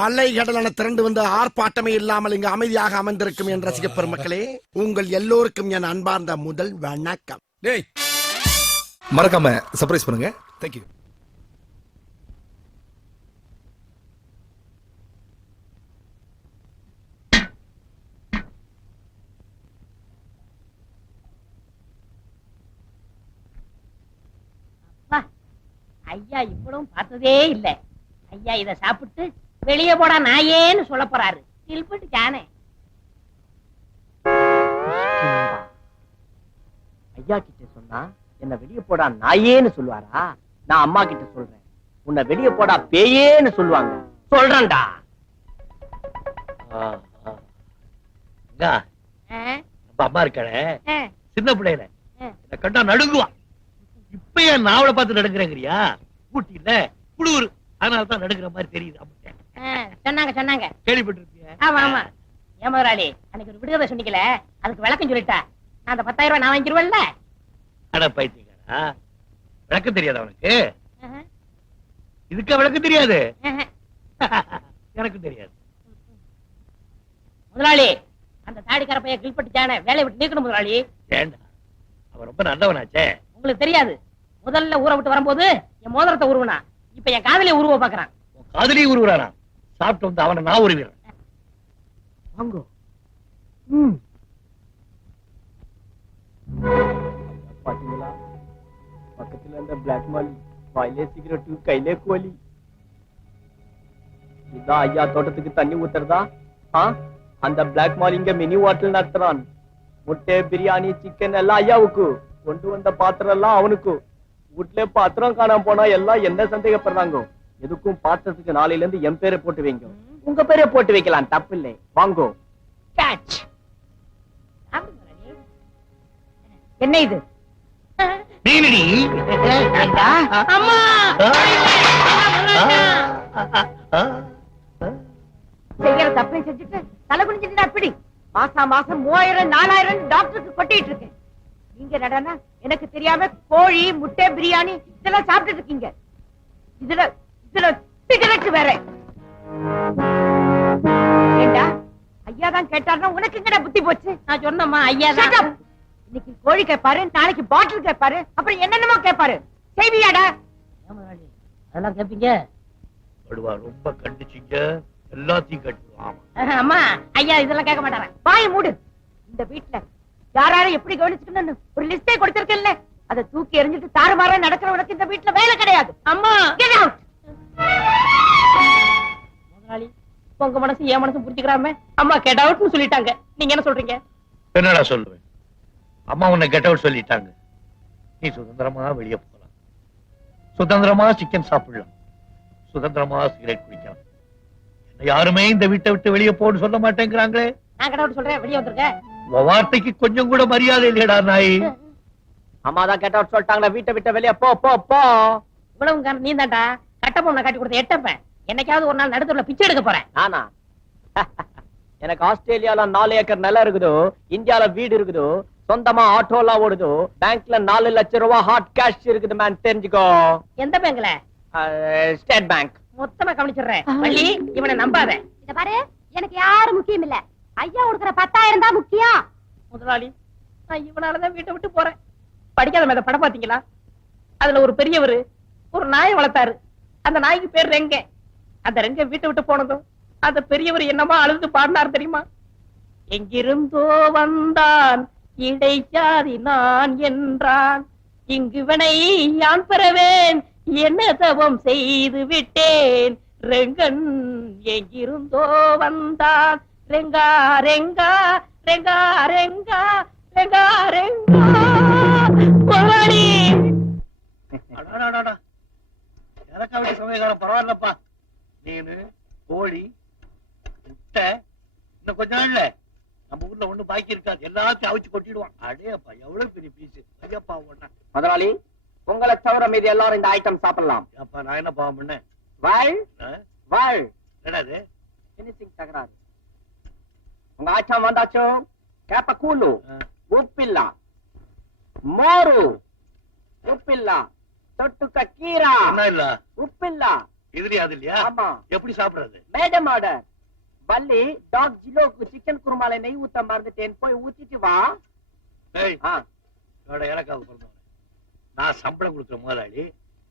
அலைகடலான திரண்டு வந்து ஆர்ப்பாட்டமே இல்லாமல் இங்கு அமைதியாக அமர்ந்திருக்கும் என் ரசிக பெருமக்களே உங்கள் எல்லோருக்கும் என் அன்பார்ந்த முதல் வணக்கம். டேய். மறக்காம சர்ப்ரைஸ் பண்ணுங்க. தேங்க்யூ ஐயா இவ்வளவும் பார்த்ததே இல்ல. ஐயா இத சாப்பிட்டு வெளியே போடா நாயேன்னு சொல்ல போறாரு. தில்பட்டு ஜானே. ஐயா கிட்ட சொன்னா என்ன வெளிய போடா நாயேன்னு சொல்லுவாரா? நான் அம்மா கிட்ட சொல்றேன். உன்னை வெளிய போடா பேயேன்னு சொல்லுவாங்க. சொல்றேன்டா. அம்மா இருக்காளே. சின்ன பிள்ளையில. என்ன கண்டா நடுங்குவா. இப்ப நான் அவளை பார்த்து நடுங்குறேங்கிறியா? ஊட்டி இல்ல குளிர். அதனால தான் நடுங்குற மாதிரி தெரியுது ஆ, சொன்னாங்க சொன்னாங்க. கேள்விப்பட்டிருப்பிய? ஆமா ஆமா. ஏன் முதலாளி அன்னைக்கு ஒரு விடுதலை சொன்னீங்களே அதுக்கு விளக்கம் சொல்லிட்டா. நான் அந்த பத்தாயிரம் ரூபாய் நான் வாங்கிடுவேன்ல அட பைத்தியக்காரா. விளக்கம் தெரியாது அவனுக்கு ஆஹா, இதுக்கு விளக்கம் தெரியாது. எனக்கு தெரியாது. முதலாளி அந்த தாடிக்கார பைய கில்பட்டு ஜானே வேலையை விட்டு நீக்கணும் முதலாளி. அவன் ரொம்ப நல்லவனாச்சே. உங்களுக்கு தெரியாது. முதல்ல ஊரை விட்டு வரும்போது என் மோதிரத்தை உருவனா இப்ப என் காதலிய உருவ பாக்குறான் உன் காதலி உருவுறானா சாப்பிட்டு வந்து அவனை நான் உருவிடுறேன் வாங்கோ. பாத்தீங்களா? பக்கத்துல அந்த பிளாக் மாலி வாயிலே சிகரெட் கையிலே கோலி இதான் ஐயா தோட்டத்துக்கு தண்ணி ஊத்துறதா? அந்த பிளாக் மால் இங்க மினி ஹோட்டல் நடத்துறான். முட்டை பிரியாணி சிக்கன் எல்லாம் ஐயாவுக்கு. கொண்டு வந்த பாத்திரம் எல்லாம் அவனுக்கு. வீட்டுல பாத்திரம் காணாம போனா எல்லாம் என்ன சந்தேகப்படுறாங்க? எதுக்கும் பாத்திரத்துக்கு நாளையில இருந்து என் பேரை போட்டு வைங்க. உங்க பேரை போட்டு வைக்கலாம் தப்பு இல்லை வாங்கோ. கேட்ச் என்ன இது? அம்மா! செய்யற தப்பை செஞ்சுட்டு தலை குனிஞ்சுட்டு அப்படி மாசா மாசம் மூவாயிரம் நாலாயிரம் டாக்டருக்கு கொட்டிட்டு இருக்கேன். நீங்க நடனா எனக்கு தெரியாம கோழி முட்டை பிரியாணி இதெல்லாம் சாப்பிட்டுட்டு இருக்கீங்க. இதுல இதுல சிகரெட் வேற. ஏண்டா? ஐயா தான் கேட்டாருன்னா உனக்கு எங்கடா புத்தி போச்சு? நான் சொன்னம்மா ஐயா தான் இன்னைக்கு கோழி கேட்பாரு நாளைக்கு பாட்டில் கேட்பாரு அப்புறம் என்னென்னமோ கேட்பாரு செய்வியாடா? அதெல்லாம் கேப்பீங்க? படுவா ரொம்ப கண்டிச்சிங்க. எல்லாத்தையும் கட்டுவான் அம்மா ஐயா இதெல்லாம் கேட்க மாட்டாரா? வாய மூடு. இந்த வீட்ல யார் யாரை எப்படி கவனிச்சுக்கணும்னு ஒரு லிஸ்டே கொடுத்திருக்கேன்ல. அதை தூக்கி எறிஞ்சிட்டு தாறுமாறா நடக்கிறவனுக்கு இந்த வீட்ல வேலை கிடையாது. அம்மா. கெட் அவுட் முதலாளி உங்க மனசு என் மனசு புரிஞ்சுக்கிறாம அம்மா கெட் அவுட்னு சொல்லிட்டாங்க. நீங்க என்ன சொல்றீங்க? என்னடா சொல்லுவேன்? அம்மா உன்னை கெட் அவுட் சொல்லிட்டாங்க. நீ சுதந்திரமா வெளியே போகலாம். சுதந்திரமா சிக்கன் சாப்பிடலாம். சுதந்திரமா சிகரெட் குடிக்கலாம். யாருமே இந்த வீட்டை விட்டு வெளியே போன்னு சொல்ல மாட்டேங்கிறாங்களே. நான் சொல்றேன் வெளியே வந்துருங்க. உன் வார்த்தைக்கு கொஞ்சம் கூட மரியாதை இல்லையடா நாய். அம்மா தான் கேட்ட சொல்லிட்டாங்களா வீட்டை விட்டு வெளியே போ போ போ. இவ்வளவு நீ தான்டா கட்ட பொண்ணை காட்டி கொடுத்த எட்டப்பேன். என்னைக்காவது ஒரு நாள் நடுத்துல பிச்சை எடுக்க போறேன். நானா? எனக்கு ஆஸ்திரேலியால நாலு ஏக்கர் நிலம் இருக்குதோ இந்தியால வீடு இருக்குதோ சொந்தமா ஆட்டோ எல்லாம் ஓடுதோ பேங்க்ல நாலு லட்சம் ரூபாய் ஹாட் கேஷ் இருக்குது மேன் தெரிஞ்சுக்கோ. எந்த பேங்க்ல ஸ்டேட் பேங்க் மொத்தமா கவனிச்சிடுறேன். வள்ளி இவனை நம்பாத. இத பாரு எனக்கு யாரும் முக்கியம் இல்ல. ஐயா கொடுக்குற பத்தாயிரம் தான் முக்கியம். முதலாளி நான் இவனாலதான் வீட்டை விட்டு போறேன். படிக்காத மேத படம் பாத்தீங்களா அதுல ஒரு பெரியவர் ஒரு நாயை வளர்த்தாரு. அந்த நாய்க்கு பேர் ரெங்க. அந்த ரெங்க வீட்டை விட்டு போனதும் அந்த பெரியவர் என்னமா அழுது பாடினார் தெரியுமா? எங்கிருந்தோ வந்தான் இடைச்சாதி நான் என்றான். இங்கு வினை யான் பெறவேன்? என்ன தவம் செய்து விட்டேன். ரெங்கன் எங்கிருந்தோ வந்தான். ரெங்கா ரெங்கா ரெங்கா ரெங்கா ரெங்கா ரெங்கா கிழக்காவட்டி சமயக்காரன் பரவாயில்லப்பா. மீன் கோழி முட்டை இன்னும் கொஞ்ச நாள்ல நம்ம ஊர்ல ஒண்ணு பாக்கி இருக்காது எல்லாத்தையும் அவிச்சு கொட்டிடுவான். அடேப்பா எவ்வளவு பெரிய பீஸ் ஐயப்பா ஒண்ணா முதலாளி உங்களை தவிர மீது எல்லாரும் இந்த ஐட்டம் சாப்பிடலாம். அப்பா நான் என்ன பாவம் பண்ணேன்? வாழ் வாழ் என்னது ஃபினிஷிங் தகராறு. உங்க ஆட்டம் வந்தாச்சோ? கேப்ப கூலு உப்பில்லா. மோரு. உப்பில்லா. தொட்டுக்க கீரா. என்ன உப்பு இல்ல இதுலயே அது இல்லையா ஆமா. எப்படி சாப்பிடுறது? Madam order. டாக் ஜிலோக்கு சிக்கன் குருமால நெய் ஊத்த மறந்துட்டேன். போய் ஊத்திட்டு வா. ஏய் என்னோட நான் சம்பளம் கொடுக்குற முதலாளி.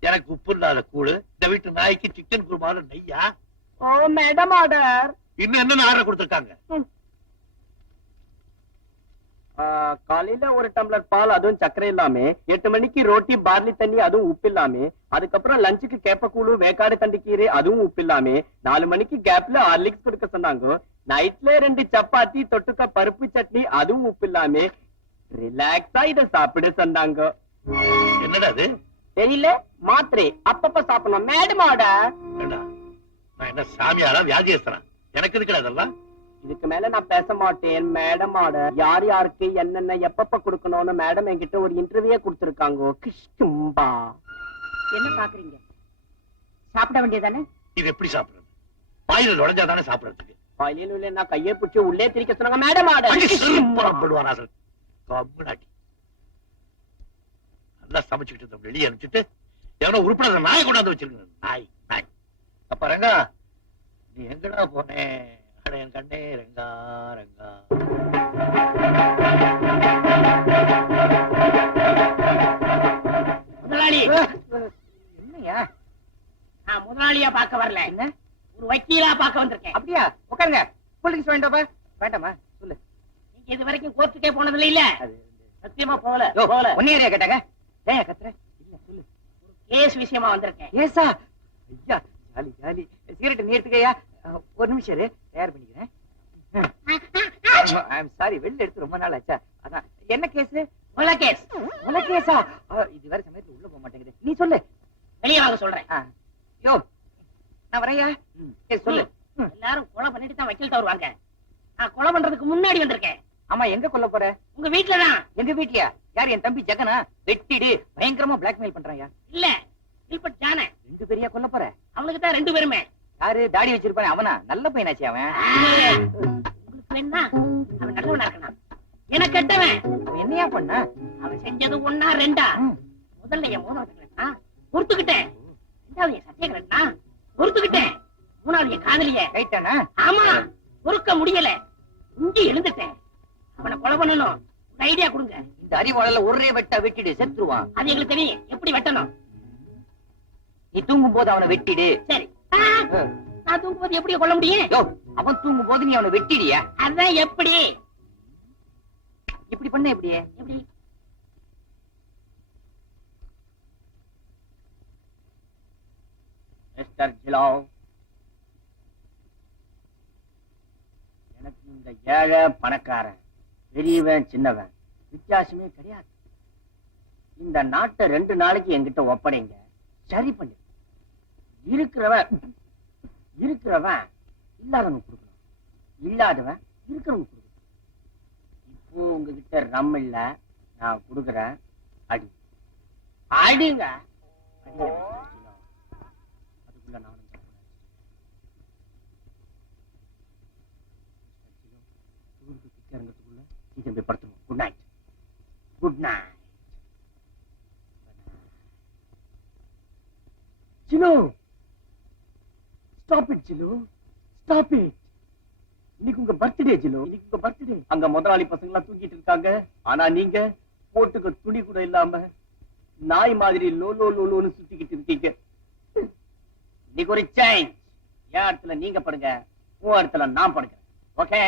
எனக்கு உப்பு இல்லாத கூழு. இந்த நாய்க்கு சிக்கன் குருமால நெய்யா? Oh madam order. இன்னும் என்னென்ன ஆர்டர் கொடுத்துருக்காங்க? காலையில ஒரு டம்ளர் பால் அதுவும் சர்க்கரை இல்லாம எட்டு மணிக்கு ரோட்டி பார்லி தண்ணி அதுவும் உப்பு இல்லாம அதுக்கப்புறம் லஞ்சுக்கு கேப்பக்கூழு வேக்காடு தண்டிக்கீரை அதுவும் உப்பு இல்லாம நாலு மணிக்கு கேப்ல ஹார்லிக்ஸ் கொடுக்க சொன்னாங்க. நைட்ல ரெண்டு சப்பாத்தி தொட்டுக்க பருப்பு சட்னி அதுவும் உப்பு இல்லாம ரிலாக்ஸா இத சாப்பிட சொன்னாங்க. என்னடா அது தெரியல மாத்திரை. அப்பப்ப சாப்பிடணும். மேடம் ஏண்டா நான் என்ன சாமியாரா வியாதியஸ்தனா எனக்கு எதுக்குடா அதெல்லாம் இதுக்கு மேல நான் பேச மாட்டேன். மேடம் ஆர்டர் யார் யாருக்கு என்னென்ன எப்பப்ப கொடுக்கணும்னு மேடம் என்கிட்ட ஒரு இன்டர்வியூ கொடுத்திருக்காங்க. கிஷ்டும்பா என்ன பாக்குறீங்க? சாப்பிட வேண்டியதானே? இது எப்படி சாப்பிடுறது? வாயில நுழைஞ்சா தானே சாப்பிடுறதுக்கு? வயலின் உள்ள நான் கையை பிடிச்சி உள்ளே திரிக்க சொன்னாங்க மேடம் போடுவான் கம்முனாட்டி. நல்லா சமைச்சுக்கிட்டு வெளியே அனுப்பிச்சிட்டு எவனோ உருப்படாத நாய் கொண்டாந்து வச்சிருக்கேன் நாய் நாய். அப்ப ரங்கா நீ எங்கடா போனே? அட என் கண்ணே ரங்கா ரங்கா. முதலாளி. என்னையா? நான் முதலாளியா பார்க்க வரல. என்ன? ஒரு வக்கீலா பார்க்க வந்திருக்கேன். அப்படியா? உட்காருங்க. கூலிங்ஸ் வேண்டாமா? வேண்டாமா? சொல்லு. நீங்க இது வரைக்கும் கோர்ட்டுக்கே போனது இல்ல? சத்தியமா போல யோ, போல ஒன்னே ஏரியா கேட்டாங்க? ஏன் கத்துற? இல்ல சொல்லு. கேஸ் விஷயமா வந்திருக்கேன். ஏசா ஐயா ஜாலி ஜாலி. சிகரெட் நீ எடுத்துக்கயா? ஒரு நிமிஷம் தயார் பண்ணிக்கிறேன். ஐம் சாரி வெளில எடுத்து ரொம்ப நாள் ஆச்சா. அதான் என்ன கேஸ் கொலை கேஸ் உன கேஸா அஹ், இது வேற சமயத்துல உள்ள போக மாட்டேங்குது. நீ சொல்லு. வெளியே வாங்க சொல்றேன். ஆ. யோ. நான் வரையா கேஸ் சொல்லு. எல்லாரும் கொலை பண்ணிட்டு தான் வக்கீல் வருவாங்க நான் கொலை பண்றதுக்கு முன்னாடி வந்திருக்கேன். ஆமா எங்க கொல்ல போற? உங்க வீட்டுலதான் எங்க வீட்லயா? யார் என் தம்பி ஜெகனா? வெட்டிடு. பயங்கரமா பிளாக்மெயில் பண்றாயா இல்ல இல்பட் ஜான. ரெண்டு பேரையா கொல்ல போற? அவனுக்கு தான் ரெண்டு பேருமே. தாடி வச்சிருப்பானே அவனா? நல்ல பையனாச்சு அவன். வேணா அவன் நல்லவனா இருக்கான் எனக்கு கெட்டவன். அவன் என்னையா பண்ணா? அவன் செஞ்சது ஒன்னா ரெண்டா. முதல்ல என் மோதிரத்துக்கு பொறுத்துக்கிட்டேன். ரெண்டாவது என் பொறுத்துக்கிட்டேன். மூணாவது என் காதலிய. ரைட்டானா ஆமா. பொறுக்க முடியல. இஞ்சி எழுந்துட்டேன். அவனை கொலை பண்ணணும். ஐடியா கொடுங்க. இந்த அறிவாளல ஒரே வெட்டா வெட்டிடு செத்துருவான். அது எங்களுக்கு தெரியும். எப்படி வெட்டணும்? நீ தூங்கும் போது அவனை வெட்டிடு. சரி. நான் தூங்கும்போது எப்படி கொல்ல முடியும்? அவன் தூங்கும் போது நீ அவனை வெட்டிடியா அதான் எப்படி? இப்படி பண்ண எப்படியே எப்படி? மிஸ்டர் ஜிலோ எனக்கு இந்த ஏழை பணக்காரன் பெரியவன் சின்னவன் வித்தியாசமே கிடையாது. இந்த நாட்டை ரெண்டு நாளைக்கு என்கிட்ட ஒப்படைங்க. சரி பண்ணு. இருக்கிறவன் இருக்கிறவன் இல்லாதவங்க கொடுக்கணும். இல்லாதவன் இருக்கிறவங்க கொடுக்கணும். இப்போ உங்ககிட்ட ரம் இல்ல நான் கொடுக்குறேன். அடி. அடிங்க. அதுக்குள்ள நானும் இறங்கிறதுக்குள்ள சீக்கிரம் போய் படுத்தணும் குட் நைட் குட் நைட் சிலு ஸ்டாப் ஸ்டாப் இட் இன்னைக்கு உங்க பர்த்டே ஜிலு. இன்னைக்கு உங்க பர்த்டே அங்க முதலாளி பசங்க எல்லாம் தூங்கிட்டு இருக்காங்க. ஆனா நீங்க போட்டுக்கு துணி கூட இல்லாம நாய் மாதிரி லோ லோ சுத்திக்கிட்டு இருக்கீங்க. இன்னைக்கு ஒரு சேஞ்ச் என் இடத்துல நீங்க படுங்க. உன் இடத்துல நான் ஓகே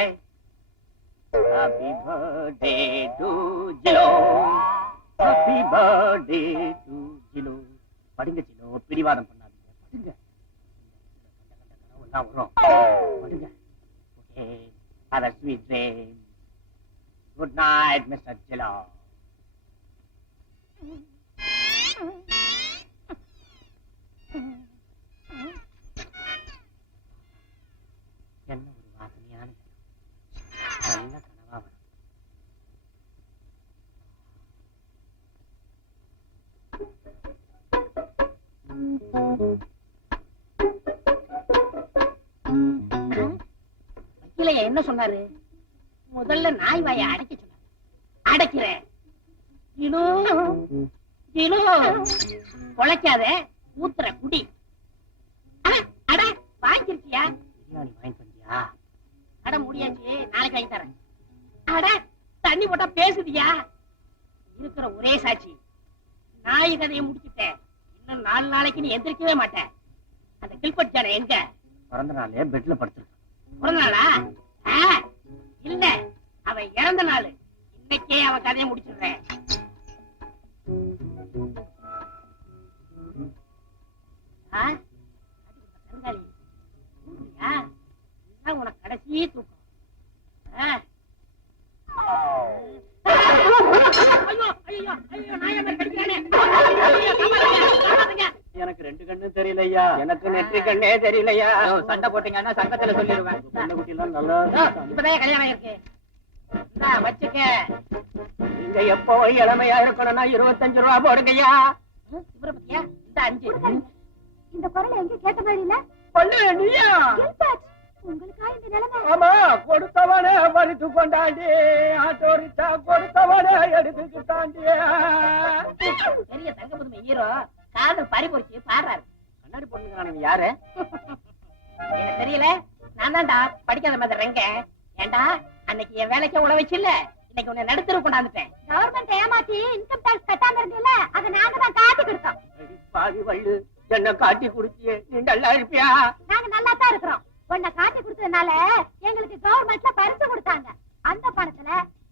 ஜிலோ. படுங்க ஜிலோ. பிடிவாதம் பண்ணாதீங்க. படுங்க. கனவெல்லாம் வரும் படுங்க okay. Have a sweet dream. Good night mister Jilo என்ன ஒரு வாசனையான இடம். நல்ல கனவா வரும். வக்கீலையா என்ன சொன்னாரு? முதல்ல நாய் வாயை அடைக்க சொன்னாரு. அடைக்கிறேன். குலைக்காத ஊத்துற குடி. ஐயா பிரியாணி வாங்கி தந்தியா அட முடியாச்சு. நாளைக்கு வாங்கி தரேன். அட தண்ணி போட்டா பேசுதியா? இருக்கிற ஒரே சாட்சி. நாய் கதையை முடிச்சுட்டேன். இன்னும் நாலு நாளைக்கு நீ எந்திரிக்கவே மாட்டேன் அந்த கில்பட் ஜான எங்க? பிறந்த நாளே பெட்ல படுத்துருக்கு பிறந்த நாளா? இல்ல அவன் இறந்த நாள் இன்னைக்கே அவன் கதையை முடிச்சிடுறேன் உனக்கு கடைசியே தூக்கம் ஐயோ, ஐயோ, ஐயோ, நாய் கடிக்கிறானே. எனக்கு ரெண்டு கண்ணு தெரியலையா? எனக்கு நெற்றி கண்ணே தெரியலையா? சண்டை போட்டீங்கன்னா சங்கத்துல சொல்லிடுவேன். இப்பதான் கல்யாணம் இருக்கு வச்சுக்க. நீங்க எப்போ இளமையா இருக்கணும்னா இருபத்தஞ்சு ரூபா போடுங்கய்யா. இந்த அஞ்சு. இந்த குரலை எங்க கேட்ட மாதிரி இல்ல பண்ணு நீயா? Gilbert, உங்களுக்கா இந்த நிலைமை? ஆமா கொடுத்தவனே பறித்து கொண்டாண்டி ஆட்டோ ரிச்சா கொடுத்தவனே எடுத்துக்கிட்டாண்டி. பெரிய தங்க புதுமை ஹீரோ. காதல் பறி பொறிச்சு பாடுறாரு. கண்ணாடி போட்டுக்கிறானுங்க யாரு? எனக்கு தெரியல. நான் தான்டா படிக்காத மாதிரி ரெங்க ஏண்டா அன்னைக்கு என் வேலைக்கே உழ வச்சில்ல. இன்னைக்கு உன்னை நடுத்தர கொண்டாந்துட்டேன். கவர்மெண்ட் ஏமாத்தி இன்கம் டாக்ஸ் கட்டாம இருந்தீல்ல அதை நாங்க தான் காட்டி கொடுத்தோம். பாவி வள்ளு என்ன காட்டி குடுத்தியே. நீ நல்லா இருப்பியா? நாங்க நல்லா தான் இருக்கிறோம். உன்னை காட்டி கொடுத்ததுனால எங்களுக்கு கவர்மெண்ட்ல பரிசு கொடுத்தாங்க. அந்த பணத்துல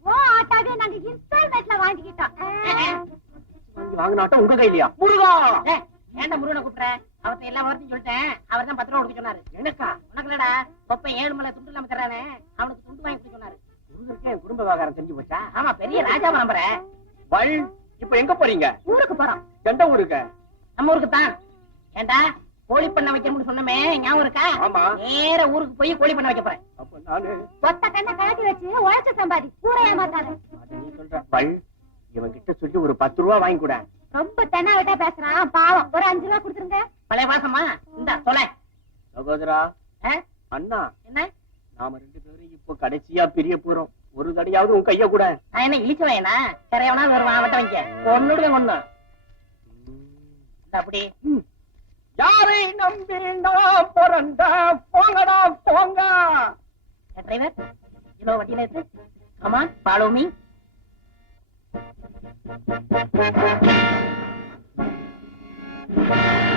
ஓ ஆட்டாவே நாங்க இன்ஸ்டால்மெண்ட்ல வாங்கிக்கிட்டோம். வாங்கி வாங்கினாட்டம் உங்க கையிலயா? முருகா! ஏன்டா முருகனை கூப்பிடுற? அவர்த்த எல்லா வார்த்தையும் சொல்லிட்டேன். அவர் தான் பத்து ரூபா கொடுக்க சொன்னாரு. எனக்கா உனக்கு இல்லடா. கொப்பை ஏழு மலை துண்டு இல்லாம தர்றானே. அவனுக்கு துண்டு வாங்கி கொடுக்க சொன்னாரு. முருகனுக்கே குடும்ப விவகாரம் தெரிஞ்சு போச்சா? ஆமா பெரிய ராஜாவை நம்புறேன் வள் இப்ப எங்க போறீங்க? ஊருக்கு போறோம். எந்த ஊருக்கு நம்ம ஊருக்கு தான். ஏண்டா கோழி பண்ண வைக்கணும்னு சொன்னமே ஞாபகம் இருக்கா? ஆமா. நேர ஊருக்கு போய் கோழி பண்ண வைக்க போறேன். அப்ப நானு ஒத்த கண்ணை கழட்டி வச்சு உழைச்சு சம்பாதி. ஊரை ஏமாத்தாரு அது நீ சொல்ற. வள் இவன் கிட்ட சொல்லி ஒரு பத்து ரூபா வாங்கி கூட. ரொம்ப தென்னாவிட்டா பேசுறான். பாவம். ஒரு அஞ்சு ரூபா கொடுத்துருங்க. பழைய வாசமா இந்த தொலை. சகோதரா? அண்ணா என்ன? நாம ரெண்டு பேரும் இப்போ கடைசியா பிரிய போறோம். ஒரு தடையாவது உன் கைய கூட. நான் என்ன இழிச்ச வேணா சரி எவனா வருவான் வட்ட வைக்க ஒன்னுடைய ஒண்ணு அப்படி. யாரை நம்பி நான் பிறந்த போங்கடா போங்க. டிரைவர் இதோ வண்டியில இருக்கு. Come on follow me thank you